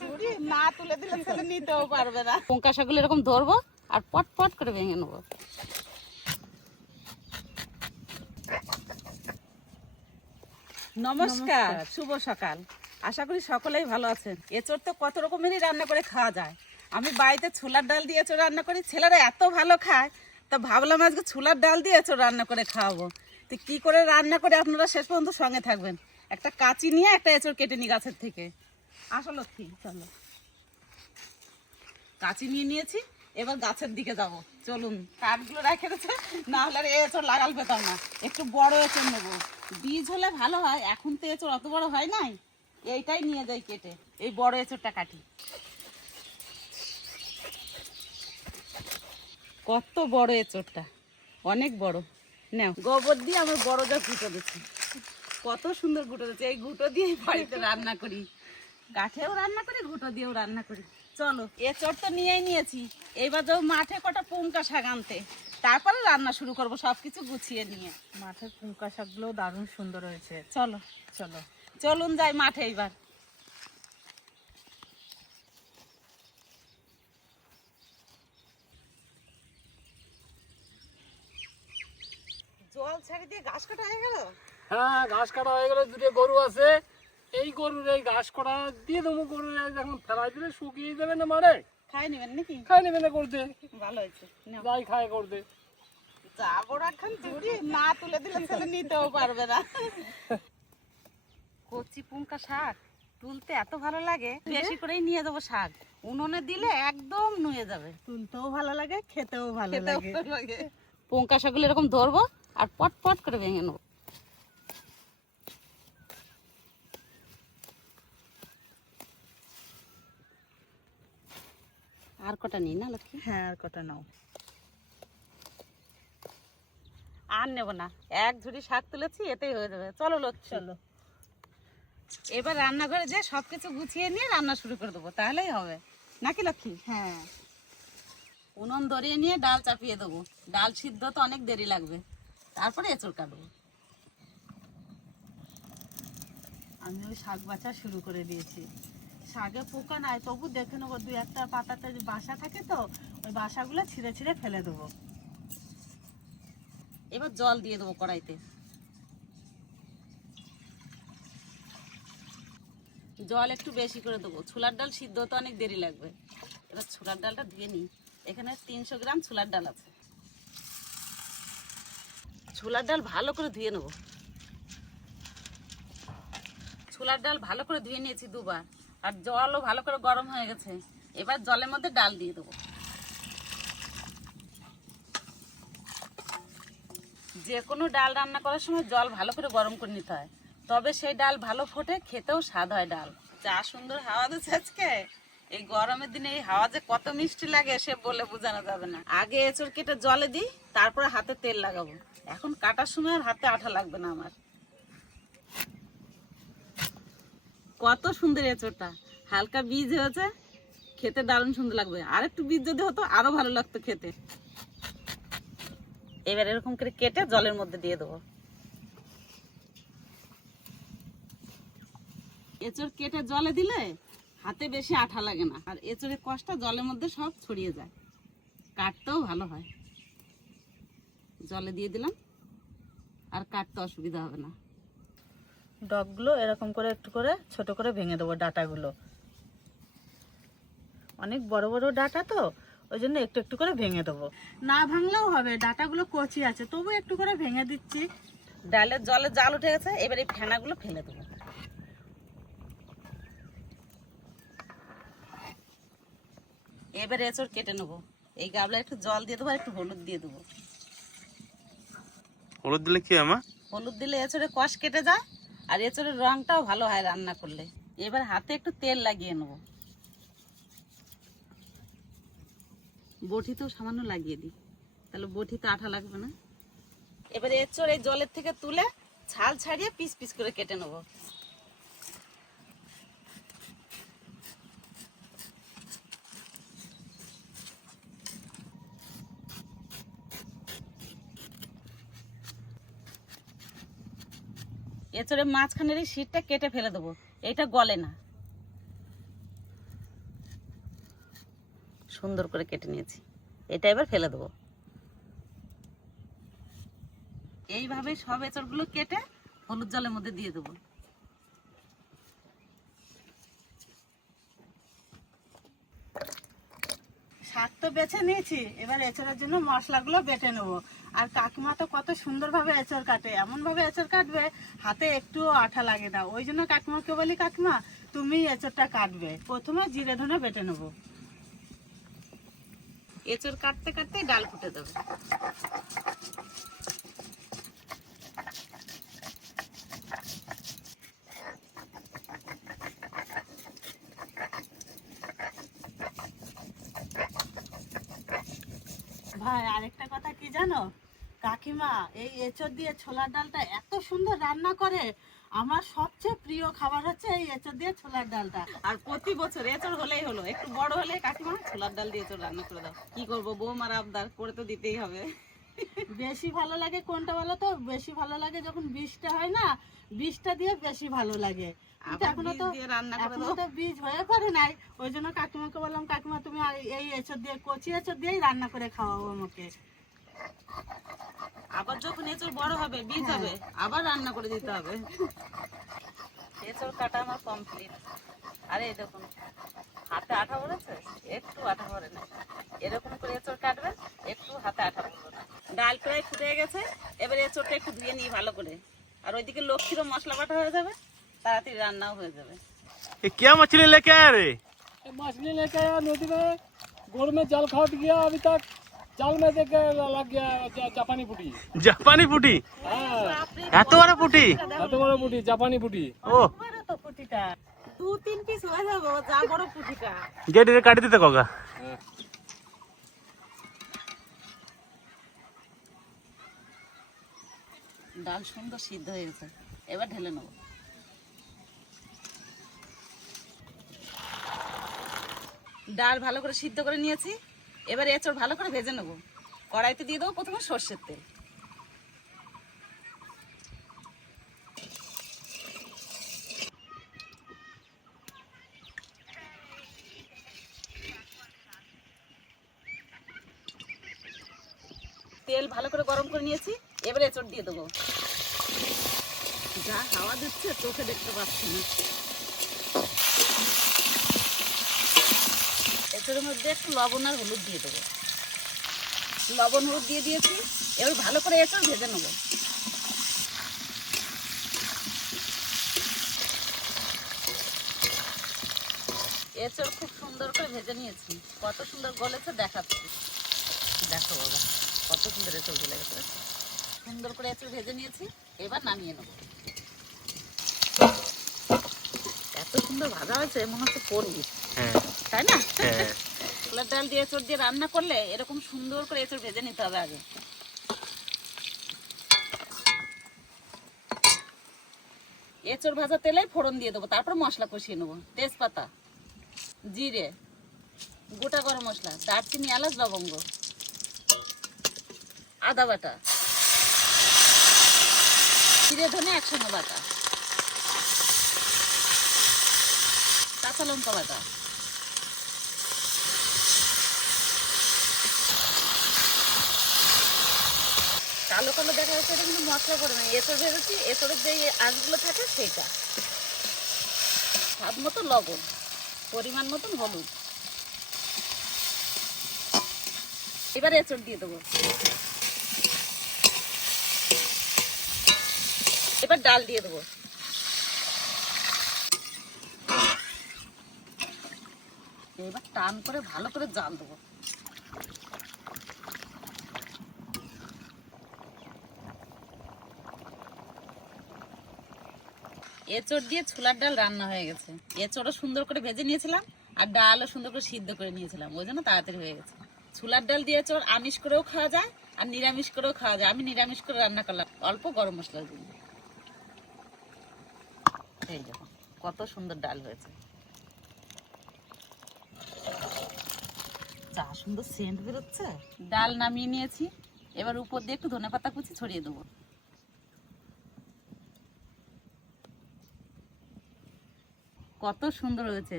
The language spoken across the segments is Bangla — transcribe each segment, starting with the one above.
ঝুড়ি না তুলে দিলে ছেলে নিতেও পারবে না। লঙ্কা শাকগুলো এরকম ধরবো আর পট পট করে ভেঙে নেবো। নমস্কার, শুভ সকাল। আশা করি সকলেই ভালো আছেন। এঁচড় তো কত রকমেরই রান্না করে খাওয়া যায়। আমি বাড়িতে ছোলার ডাল দিয়ে এঁচড় রান্না করি, ছেলেরা এত ভালো খায়, তো ভাবলাম আজকে ছোলার ডাল দিয়ে এঁচড় রান্না করে খাওয়াবো। তো কি করে রান্না করে আপনারা শেষ পর্যন্ত সঙ্গে থাকবেন। একটা কাঁচি নিয়ে একটা এঁচড় কেটে নিই গাছের থেকে। আসলে ঠিক, চলো। কাঁচি নিয়ে নিয়েছি, এবার গাছের দিকে যাব। চলুন, কাঠগুলো রেখে দিচ্ছে, না হলে আর এঁচড় লাগাল পেতাম না। একটু বড় এঁচড় নেবো, বীজ হলে ভালো হয়। এখন তো এঁচড় অত বড় হয় নাই, এইটাই নিয়ে যাই কেটে। এই বড় এঁচড়টা কাটি। কত বড় এঁচড়টা, অনেক বড়। নাও, গোবর দিয়ে আমার বড় যা গুঁটো দিচ্ছি, কত সুন্দর গুঁটো দিচ্ছে। এই গুঁটো দিয়ে বাড়িতে রান্না করি, কাঠেও রান্না করি, গুঁটো দিয়েও রান্না করি। চলো, এঁচড় তো নিয়েই নিয়েছি, এবার যাও মাঠে কটা পুঙ্কা শাক আনতে, তারপরে রান্না শুরু করবো সবকিছু গুছিয়ে নিয়ে। মাঠের পুঙ্কা শাকগুলো দারুণ সুন্দর হয়েছে। চলো চলো, চলুন যাই মাঠে এবার। জল ছেড়ে দিয়ে ঘাস কাটা হয়ে গেল। হ্যাঁ, ঘাস কাটা হয়ে গেলে দুটো গরু আছে, এই গরুর এই ঘাস কাটা দিয়ে দেবো। গরুর যখন ফেলাই দিলে শুকিয়ে যাবে না, মারে খাই নেবেন নাকি? খাই নেবে না করতে, ভালো হয়েছে, নাও। যাই খায় করতে। যা বড় একখান ঝুড়ি, না তুলে দিলে ছেলে নিতেও পারবে না। কচি পুঙ্কা শাক তুলতে এত ভালো লাগে, বেশি করেই নিয়ে যাবো শাক। উনুনে দিলে একদম নুয়ে যাবে। তুলতেও ভালো লাগে, খেতেও ভালো খেতেও লাগে। ভালো লাগে। পুঙ্কা শাকগুলো এরকম ধরবো আর পট পট করে ভেঙে নেবো। আর কটা নিই না লক্ষ্মী? হ্যাঁ, আর কটা নাও। আর নেবো না, এক ঝুড়ি শাক তুলেছি, এতেই হয়ে যাবে। চলো লক্ষ্মী, চলো, এবার রান্নাঘরে যে সবকিছু গুছিয়ে নিয়ে রান্না শুরু করে দেবো, তাহলেই হবে নাকি লক্ষ্মী? হ্যাঁ। উনুন ধরিয়ে নিয়ে ডাল চাপিয়ে দেবো। ডাল সিদ্ধ তো অনেক দেরি লাগবে, তারপরে এঁচড় কাটবো। আমি ওই শাক বাছা শুরু করে দিয়েছি। শাকে পোকা নাই, তবু দেখে নেবো দুই একটা পাতাতে যে বাসা থাকে, তো ওই বাসাগুলো ছিঁড়ে ছিঁড়ে ফেলে দেবো। এবার জল দিয়ে দেবো কড়াইতে। জল একটু বেশি করে দেবো, ছোলার ডাল সিদ্ধ তো অনেক দেরি লাগবে। এবার ছোলার ডালটা ধুয়ে নিই। এখানে 300 গ্রাম ছোলার ডাল আছে। ছোলার ডাল ভালো করে ধুয়ে নেবো। ছোলার ডাল ভালো করে ধুয়ে নিয়েছি দুবার, আর জলও ভালো করে গরম হয়ে গেছে। এবার জলের মধ্যে ডাল দিয়ে দেবো। যে কোনো ডাল রান্না করার সময় জল ভালো করে গরম করে নিতে হয়, তবে সেই ডাল ভালো ফোটে, খেতেও স্বাদ হয় ডাল। যা সুন্দর হাওয়া দিচ্ছে আজকে, এই গরমের দিনে এই হাওয়া যে কত মিষ্টি লাগে সে বলে বোঝানো যাবে না। আগে এঁচড় কেটে জলে দিই, তারপরে হাতে তেল লাগাবো। এখন কাটার সময় আর হাতে আঠা লাগবে না আমার। কত সুন্দর এঁচড়টা, হালকা বীজ হয়েছে, খেতে দারুণ সুন্দর লাগবে। আর একটু বীজ যদি হতো আরো ভালো লাগতো খেতে। এবার এরকম করে কেটে জলের মধ্যে দিয়ে দেবো। এঁচড় কেটে জলে দিলে হাতে বেশি আঠা লাগে না, আর এঁচড়ের কষটা জলের মধ্যে সব ছড়িয়ে যায়, কাটতেও ভালো হয়। জলে দিয়ে দিলাম, আর কাটতে অসুবিধা হবে না। ডগগুলো এরকম করে একটু করে ছোট করে ভেঙে দেবো, ডাটাগুলো অনেক বড় বড় ডাটা, তো ওই জন্য একটু একটু করে ভেঙে দেবো। না ভাঙলেও হবে, ডাটাগুলো কচি আছে, তবু একটু করে ভেঙে দিচ্ছি। ডালের জলে জাল উঠে গেছে, এবার এই ফেনাগুলো ফেলে দেবো। এবার এঁচড় কেটে নেবো। এই গাবলা একটু জল দিয়ে দেবো, আর একটু হলুদ দিয়ে দেবো। হলুদ দিলে কি হয় মা? হলুদ দিলে এঁচড়ে কষ কেটে যায়, আর এঁচড়ের রংটাও ভালো হয় রান্না করলে। এবার হাতে একটু তেল লাগিয়ে নেবো, বটিতেও সামান্য লাগিয়ে দিই, তাহলে বটিতে আঠা লাগবে না। এবার এঁচড় এই জলের থেকে তুলে ছাল ছাড়িয়ে পিস পিস করে কেটে নেবো। এঁচড়ের মাঝখানের এই শীটটা কেটে ফেলে দেবো, এটা গলে না। সুন্দর করে কেটে নিয়েছি। এটা এবার ফেলে দেবো। এইভাবে সব এঁচড়গুলো কেটে হলুদ জলের মধ্যে দিয়ে দেবো। শাক তো বেছে নিয়েছি, এবার এঁচড়ের জন্য মশলাগুলো বেটে নেবো। আর কাকিমা তো কত সুন্দরভাবে এঁচড় কাটে, এমনভাবে এঁচড় কাটবে হাতে একটুও আঠা লাগে না। ওই জন্য কাকিমাকে বলি, কাকিমা তুমি এঁচড়টা কাটবে। প্রথমে জিরে ধনে বেটে নেবো। এঁচড় কাটতে কাটতে ডাল ফুটে দেবে। ভাই আরেকটা কথা কি জানো, কাকিমা এই এঁচড় দিয়ে ছোলার ডালটা এত সুন্দর রান্না করে। আমার সবচেয়ে প্রিয় খাবার হচ্ছে এই এঁচড় দিয়ে ছোলার ডালটা। আর প্রতি বছর এঁচড় হলেই হলো, একটু বড় হলে কাকিমা ছোলার ডাল দিয়ে এঁচড় রান্না করে দাও। কি করবো, বৌমার আবদার করে তো দিতেই হবে। বেশি ভালো লাগে কোনটা বলো তো? বেশি ভালো লাগে যখন বীজটা হয় না, বীজটা দিয়ে বেশি ভালো লাগে। কিন্তু আবার বীজ দিয়ে রান্না করে এখনো দাও। তো বীজ হয়ে পড়ে নাই। ওই জন্য কাকিমাকে বললাম, কাকিমা তুমি এই এঁচড় দিয়ে, কচি এঁচড় দিয়েই রান্না করে খাওয়াবো আমাকে। আবার যখন এঁচড় বড় হবে, বীজ হবে, আবার রান্না করে দিতে হবে। এঁচড় কাটা আমার কমপ্লিট। আরে এই দেখুন, হাতে আঠা পড়েছে, একটু আঠা পড়ে না। এরকম করে এঁচড় কাটবেন, একটু হাতে আঠা পড়বে না। ডাল প্রায় ফুটে গেছে, এবার এঁচড়টা একটু ধুয়ে নিই ভালো করে। আর ওইদিকে লক্ষ্মীরও মশলা বাটা হয়ে যাবে, তাড়াতাড়ি রান্নাও হয়ে যাবে। ये क्या मछली लेके आया रे? ये मछली लेके आया नदी में, गोर में जाल खाट गया, अभी तक जाल में देख के लग गया जापानी पुटी। जापानी पुटी? हाँ, এত বড় পুটি? এত বড় পুটি, জাপানি পুটি। ও বড় তো পুঁটিটা। 2-3 পিস হয়ে যাবে, যা বড় পুঁটিটা। গেট কাটি দিতে কগা। হ্যাঁ। ডাল সুন্দর সিদ্ধ হয়ে গেছে, এবার ঢেলে নেব। ডাল ভালো করে সিদ্ধ করে নিয়েছি, এবার এঁচড় ভালো করে ভেজে নেব। কড়াইতে দিয়ে দেবো প্রথমে সর্ষের তেল। তেল ভালো করে গরম করে নিয়েছি, এবার এঁচড় দিয়ে দেবো। যা হাওয়া দিচ্ছে চোখে দেখতে পাচ্ছি না। এঁচড়ের মধ্যে একটু লবণ আর হলুদ দিয়ে দেবো। লবণ হলুদ দিয়ে দিয়েছি, এবার ভালো করে এঁচড় ভেজে নেবো। এঁচড় খুব সুন্দর করে ভেজে নিয়েছি, কত সুন্দর গলেছে দেখাচ্ছি। দেখো বাবা, কত সুন্দর এঁচড় গলে গেছে। সুন্দর করে এঁচড় ভেজে নিয়েছি, এবার নামিয়ে নেবো। এত সুন্দর ভাজা হয়েছে, মনে হচ্ছে পনির, হ্যাঁ তাই না? হ্যাঁ। ছোলার ডাল দিয়ে এঁচড় দিয়ে রান্না করলে এরকম সুন্দর করে এঁচড় ভেজে নিতে হবে আগে। এঁচড় ভাজা তেলে ফোড়ন দিয়ে দেবো, তারপর মশলা কষিয়ে নেবো। তেজপাতা, জিরে, গোটা গরম মশলা, দারচিনি, এলাচ, লবঙ্গ, আদা বাটা, জিরে ধনে একসঙ্গে বাটা, কাঁচা লঙ্কা বাটা, কালো কালো দেখা যাচ্ছে, এটা কিন্তু মশলা করে না, এঁচড় ভেজেছি, এঁচড়ের যে আঁশগুলো থাকে সেইটা। স্বাদ মতো লবণ, পরিমাণ মতন হলুদ। এবার এঁচড় দিয়ে দেবো। এবার ডাল দিয়ে দেবো। এবার টান করে ভালো করে জাল দেবো। এঁচড় দিয়ে ছোলার ডাল রান্না হয়ে গেছে। এঁচড়ও সুন্দর করে ভেজে নিয়েছিলাম, আর ডালও সুন্দর করে সিদ্ধ করে নিয়েছিলাম, ওই জন্য তাড়াতাড়ি হয়ে গেছে। ছোলার ডাল দিয়ে এঁচড় আমিষ করেও খাওয়া যায়, আর নিরামিষ করেও খাওয়া যায়। আমি নিরামিষ করে রান্না করলাম অল্প গরম মশলার জন্য। এই দেখুন কত সুন্দর ডাল হয়েছে, যা সুন্দর সেন্ট বেরোচ্ছে। ডাল নামিয়ে নিয়েছি, এবার উপর দিয়ে একটু ধনেপাতা কুচি ছড়িয়ে দেবো। কত সুন্দর হয়েছে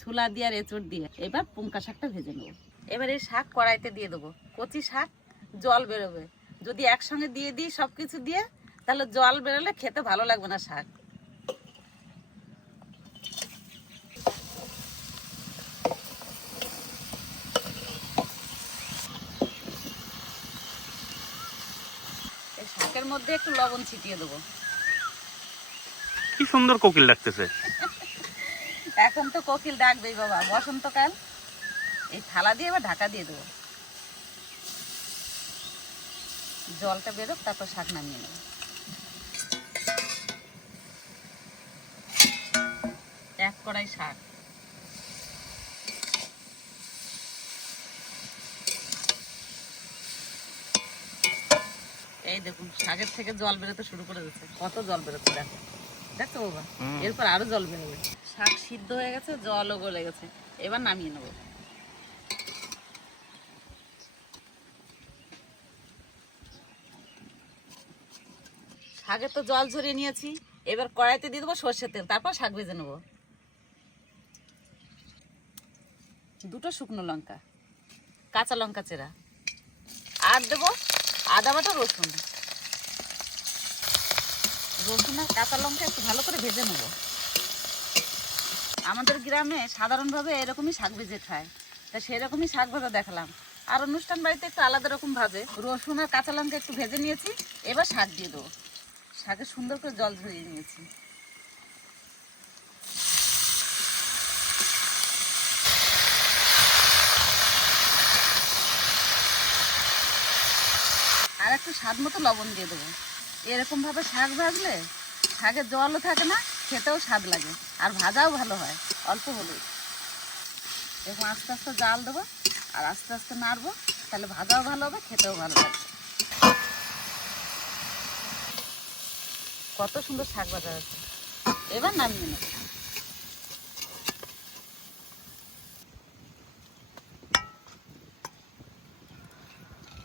ছোলা দিয়ে আর এঁচড় দিয়ে। এবার পুঙ্কা শাকটা ভেজে নেব। এবার এই শাক কড়াইতে দিয়ে দেবো। কচি শাক, জল বেরোবে। যদি একসঙ্গে দিয়ে দিই সব কিছু দিয়ে, তাহলে জল বেরোলে খেতে ভালো লাগবে না শাক। এই শাকের মধ্যে একটু লবণ ছিটিয়ে দেবো। কি সুন্দর কোকিল ডাকতেছে। এখন তো কোকিল ডাকবেই বাবা, বসন্তকাল। এই থালা দিয়ে এবার ঢাকা দিয়ে দেবো। জলটা বেরোক, তারপর শাক নামিয়ে নেব। এক কড়াই শাক। এই দেখুন শাকের থেকে জল বেরোতে শুরু করে দিচ্ছে। কত জল বেরোচ্ছে দেখো, দেখছো বাবা? এরপর আরো জল বেরোবে। শাক সিদ্ধ হয়ে গেছে, জলও গলে গেছে। এবার নামিয়ে নেবো। শাকে তো জল ঝরিয়ে নিয়েছি। এবার কড়াইতে দিয়ে দেবো সর্ষের তেল, তারপর শাক ভেজে নেবো। 2টো শুকনো লঙ্কা, কাঁচা লঙ্কা চেরা, আর দেবো আদা বাটা, রসুন। রসুন আর কাঁচা লঙ্কা একটু ভালো করে ভেজে নেবো। আমাদের গ্রামে সাধারণভাবে এরকমই শাক ভেজে খায়, তা সেরকমই শাক ভাজা দেখালাম। আর অনুষ্ঠান বাড়িতে একটু আলাদা রকম ভাজে। রসুন আর কাঁচা লঙ্কা একটু ভেজে নিয়েছি, এবার শাক দিয়ে দেবো। শাকে সুন্দর করে জল ঝরিয়ে নিয়েছি। আর একটু স্বাদ মতো লবণ দিয়ে দেবো। এরকম ভাবে শাক ভাজলে শাকে জলও থাকে না, খেতেও স্বাদ লাগে, আর ভাজাও ভালো হয় অল্প হলেই। এরকম আস্তে আস্তে জাল দেবো আর আস্তে আস্তে নাড়বো, তাহলে ভাজাও ভালো হবে, খেতেও ভালো লাগবে। কত সুন্দর শাক ভাজা আছে। এবার নামিয়ে নেব।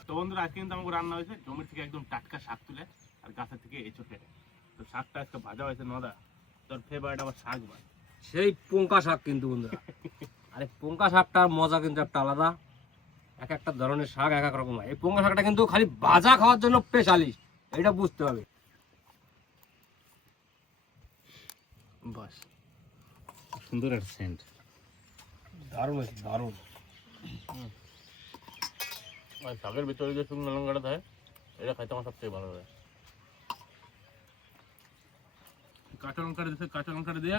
তো বন্ধুরা, আজকে কিন্তু আমাকে রান্না হয়েছে জমির থেকে একদম টাটকা শাক তুলে আর গাছের থেকে এঁচোড় কেটে। তো শাকটা আজকে ভাজা হয়েছে। নদা, তোর ফেভারিট আবার শাক ভাই। সেই পোঙ্কা শাক কিন্তু বন্ধুরা। আরে পোঙ্কা শাকটার মজা কিন্তু একটা আলাদা। এক একটা ধরনের শাক এক এক রকম হয়। এই পোঙ্কা শাকটা কিন্তু খালি ভাজা খাওয়ার জন্য স্পেশালিস্ট, এটা বুঝতে হবে। বাস, সুন্দর একটা সেন্ট। দারুণ হয়েছে, দারুণ। আর শাকের ভিতরে যে শুকনো লঙ্কাটা থাকে, এটা খাইতে আমার সবথেকে ভালো লাগে। কাঁচা লঙ্কাটা দিতে, কাঁচা লঙ্কাটা দিয়ে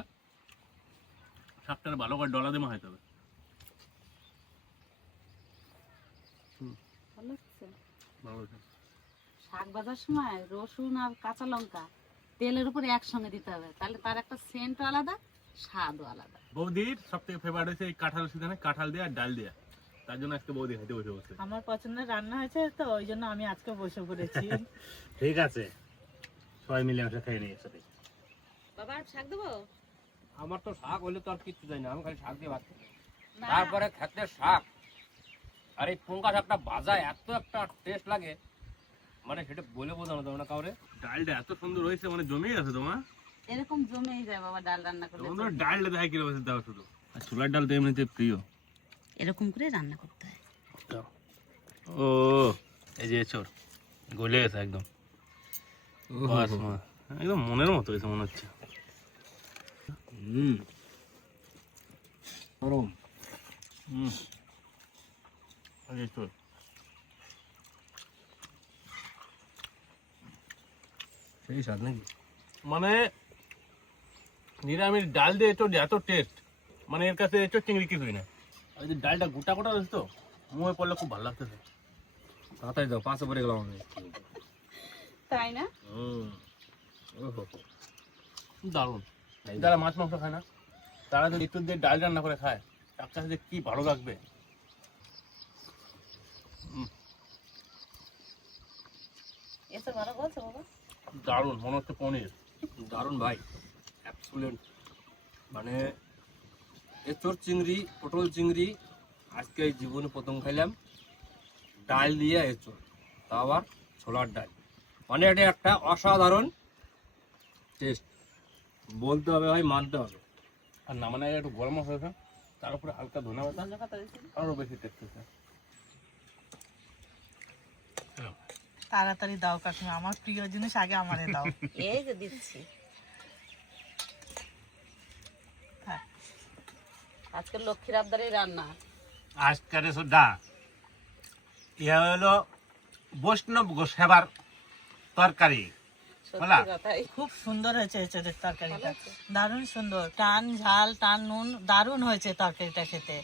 শাকটা ভালো করে ডলা দিয়ে মাখাইতে হবে। ভালো লাগছে? ভালো হয়েছে। শাক ভাজার সময় রসুন আর কাঁচা লঙ্কা তেলের উপরে একসঙ্গে দিতে হবে, তাহলে তার একটা সেন্টও আলাদা, স্বাদও আলাদা। বৌদির সব থেকে ফেভারিট হয়েছে এই কাঁঠাল সিজনে কাঁঠাল দিয়ে আর ডাল দিয়ে। তার জন্য আজকে বৌদি খাইতে বসে বসে। আমার পছন্দের রান্না হয়েছে তো, ওই জন্য আমি আজকে বসে পড়েছি। ঠিক আছে, সবাই মিলে একসাথে খেয়ে নিই একসাথে। বাবা শাক দেবো? আমার তো শাক হলে তো আর কিচ্ছু চাই না, আমি খালি শাক দিয়ে ভাত খাই। না, তারপরে খেতে শাক, আর এই পোঙ্কা শাকটা ভাজা এত একটা টেস্ট লাগে, মানে সেটা বলে বোঝানো যাবে না কাউরে। ডালটা এত সুন্দর হয়েছে, মানে জমিয়ে গেছে তোমার। এরকম জমেই যায় বাবা ডাল রান্না করলে। তোমার ডালটা দেখে কিরকম দাও শুধু। আর ছোলার ডাল তো এমনিতে প্রিয়। এরকম করে রান্না করতে হয়। ও, এই যে এঁচোড় গলে গেছে একদম। বাস মা, একদম মনের মতো হয়েছে মনে হচ্ছে। গরম। এঁচোড় সেই স্বাদ নাকি? মানে নিরামিষ ডাল দিয়ে এঁচোড় এত টেস্ট, মানে এর কাছে এঁচোড় চিংড়ি কিছুই না। আর যে ডালটা গোটা গোটা রয়েছে তো, মুখে পড়লে খুব ভালো লাগতেছে। তাড়াতাড়ি দাও, পাশে পড়ে গেলাম আমি। তাই না? দারুণ। যারা মাছ মাংস খায় না, তারা যদি এঁচোড় দিয়ে ডাল রান্না করে খায়, তার কাছে যে কি ভালো লাগবে। এসে ভালো বলছো বাবা? দারুণ, মনে হচ্ছে পনির। দারুণ ভাই, অ্যাবসলিউট। মানে এঁচোড় চিংড়ি, পটল চিংড়ি আজকে এই জীবনে প্রথম খাইলাম। ডাল দিয়ে এঁচোড়, তা আবার ছোলার ডাল, মানে এটা একটা অসাধারণ টেস্ট, বলতে হবে ভাই, মানতে হবে। আর নামানোর আগে একটু গরম মশলা আছে, তার উপরে হালকা ধনে পাতা ধনে পাতা দিচ্ছি। আরো বেশি টেস্ট হচ্ছে। তাড়াতাড়ি দাও কাকিমা, আমার প্রিয় জিনিস আগে আমারে দাও। এই যে দিচ্ছি। হ্যাঁ। আজকে লক্ষ্মীর আবদারের রান্না। আজকের সুদ্ধা ইয়ে হলো বৈষ্ণব সেবার তরকারি। বলা? সত্যি কথাই। খুব সুন্দর হয়েছে এঁচোড়ের তরকারিটা, ভালো আছে? দারুণ সুন্দর, টান ঝাল টান নুন, দারুণ হয়েছে তরকারিটা খেতে,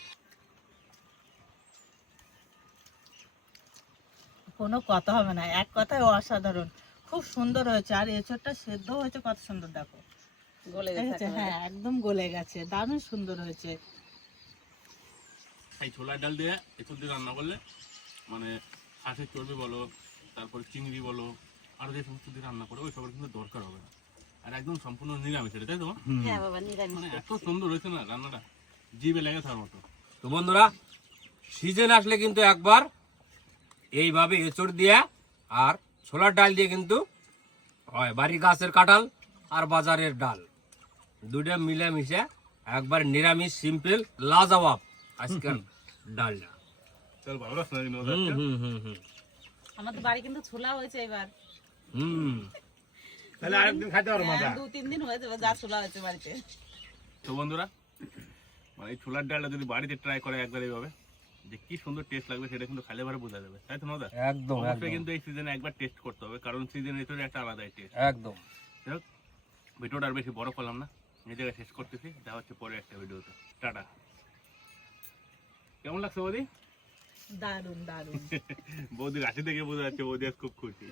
কোনো কথা হবে না, এক কথায় অসাধারণ, খুব সুন্দর হয়েছে। আর এঁচোড়টা সেদ্ধ হয়েছে কত সুন্দর, দেখো গলে গেছে দেখেছে? একেবারে। হ্যাঁ একদম গলে গেছে, দারুণ সুন্দর হয়েছে। এই ছোলার ডাল দিয়ে এঁচোড় দিয়ে রান্না করলে মানে হাঁসের চর্বি বলো, তারপরে চিংড়ি বলো, আরো যে সমস্ত দিয়ে রান্না করে ওই সবার কিন্তু দরকার হবে না। আর একদম সম্পূর্ণ নিরামিষ এটা, তাই তো? হ্যাঁ বাবা, নিরামিষ। মানে এত সুন্দর হয়েছে না রান্নাটা, জিভে লেগে থাকার মতো। তো বন্ধুরা, সিজন আসলে কিন্তু একবার এইভাবে এঁচড় দিয়া আর ছোলার ডাল দিয়ে কিন্তু হয় বাড়ির গাছের কাঁঠাল আর বাজারের ডাল, দুইটা মিলামিশে একবার নিরামিষ সিম্পল লাজবাব আজকাল ডালটা। চল ভালো লাগছে না কিন্তু হুম আজকে? হুম হুম হুম আমাদের বাড়ি কিন্তু ছোলা হয়েছে এবার। হুম। তাহলে আরেকদিন খাইতে পারো মজা। 2-3 দিন হয়ে যাবে যা ছোলা হয়েছে বাড়িতে। তো বন্ধুরা, মানে এই ছোলার ডালটা যদি বাড়িতে ট্রাই করে একবার এইভাবে, যে কি সুন্দর টেস্ট লাগবে সেটা কিন্তু খাইলে পরে বোঝা যাবে, তাই তো মজা? একদম অবশ্যই একদম কিন্তু এই সিজনে একবার টেস্ট করতে হবে, কারণ সিজনের ভিতরে একটা আলাদাই টেস্ট। একদম। ভিডিওটা আর বেশি বড় করলাম না, এই জায়গায় শেষ করতেছি, দেখা হচ্ছে পরে একটা ভিডিওতে। টাটা। কেমন লাগছে বৌদি? দারুণ দারুণ। বৌদির হাসি দেখে বোঝা যাচ্ছে বৌদি আজ খুব খুশি।